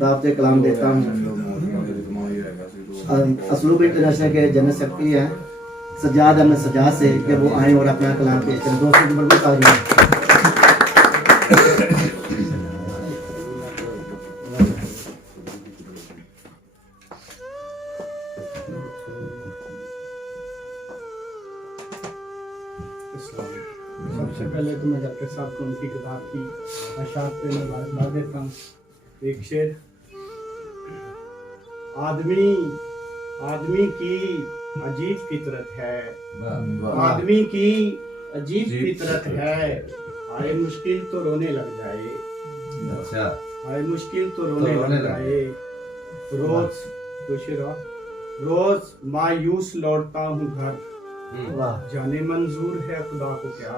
दावत कलाम देता हूँ। असलूब इंटरनेशनल के जनरल सेक्रेटरी हैं सज्जाद अहमद सज्जाद से कि वो आए और अपना कलाम पेश करें। दोस्तों की बड़ी तारीफ। सबसे पहले तो मैं डॉक्टर साहब को उनकी किताब की अशात पे मैं बात देता हूँ। एक शेर, आदमी की अजीब फितरत है, आदमी की अजीब फितरत है, आए मुश्किल तो रोने लग जाए, आए मुश्किल तो रोने लग जाए, रोज मायूस लौटता हूँ घर, जाने मंजूर है खुदा को क्या,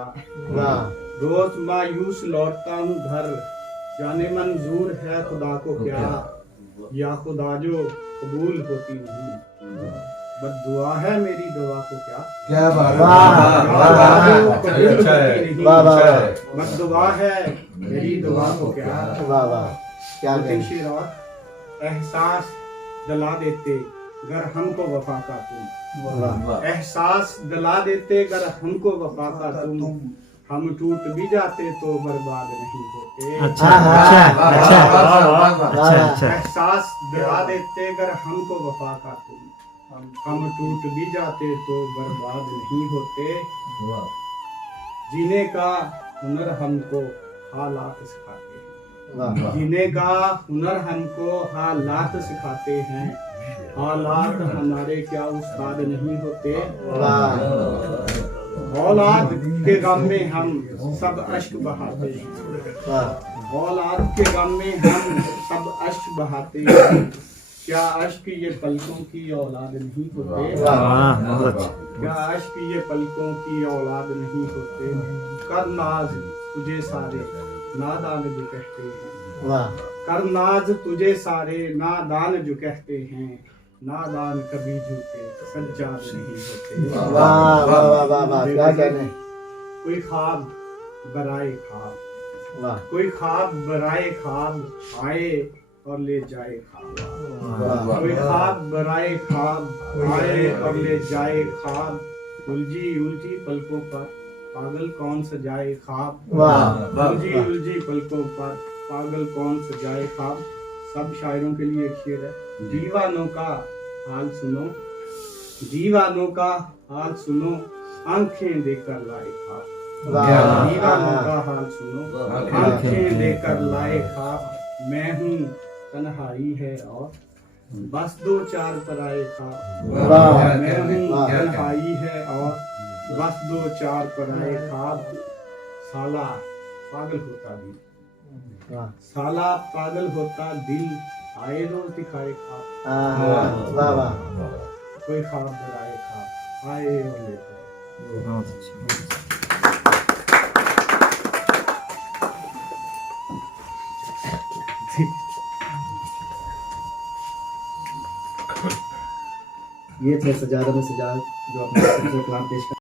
रोज मायूस लौटता हूँ घर, जाने मंजूर है खुदा को क्या, या खुदा जो कबूल होती नहीं, बद्दुआ है मेरी दुआ को क्या बद्दुआ है मेरी दुआ को क्या। शेर और एहसास दिला देते गर हमको वफा का तुम, एहसास दिला देते गर हमको वफा का तुम, हम टूट भी जाते तो बर्बाद नहीं होते। एहसास दिला देते गर हमको वफा का तुम, हम टूट भी जाते तो बर्बाद नहीं होते। जीने का हुनर हमको हालात सिखाते हैं, जीने का हुनर हमको हालात सिखाते हैं, हालात हमारे क्या उस्ताद नहीं होते। औलाद के गम में हम सब अश्क बहाते हैं, औलाद के गम में हम सब अश्क बहाते हैं, क्या अश्क ये पलकों की औलाद नहीं होते, क्या अश्क ये पलकों की औलाद नहीं होते। कर नाज तुझे सारे नादान जो कहते हैं, कर नाज तुझे सारे नादान जो कहते हैं, नादान कभी झूठे सज्जाद नहीं होते। वाह वाह वाह वाह वाह, क्या कहने। कोई ख्वाब बराए ख्वाब, कोई ख्वाब बराए ख्वाब आए और ले जाए ख्वाब, कोई ख्वाब बराए ख्वाब आए और ले जाए ख्वाब, उलझी उलझी पलकों पर पागल कौन सजाए ख्वाब, उलझी उलझी पलकों पर पागल कौन सजाए ख्वाब। सब शायरों के लिए एक शेर है, दीवानों का हाल सुनो, दीवानों का हाल सुनो, आंखें देकर लाए ख्वाब, दीवानों का हाल सुनो, आंखें देकर लाए ख्वाब, मैं हूँ तन्हाई है और बस दो चार पराए ख्वाब, मैं हूँ तन्हाई है और बस दो चार पराए ख्वाब। साला पागल होता दिल, साला पागल होता दिल, आए रोज दिखाए ख्वाब, कोई ख्वाब बराए ख्वाब आए और ले जाए। ये थे सज्जाद अहमद सज्जाद जो अपना कलाम पेश कर